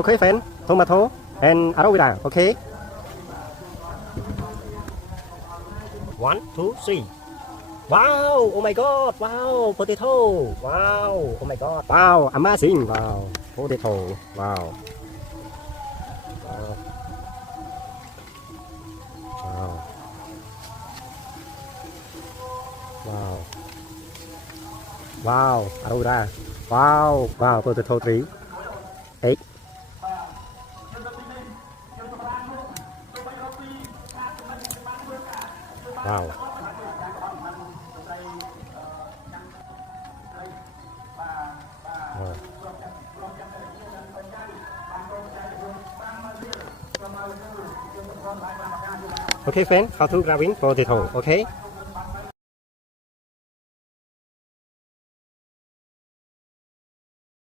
Okay, fan, tomato and aloe vera. Okay. 1, 2, 3. Wow! Oh my God! Wow! Potato! Wow! Oh my God! Wow! Amazing! Wow! Potato! Wow! Wow! Wow! Wow! Wow! Aloe vera! Wow! Wow! Potato tree. 8. Wow! Wow. Okay, friend, how to growing potato, okay?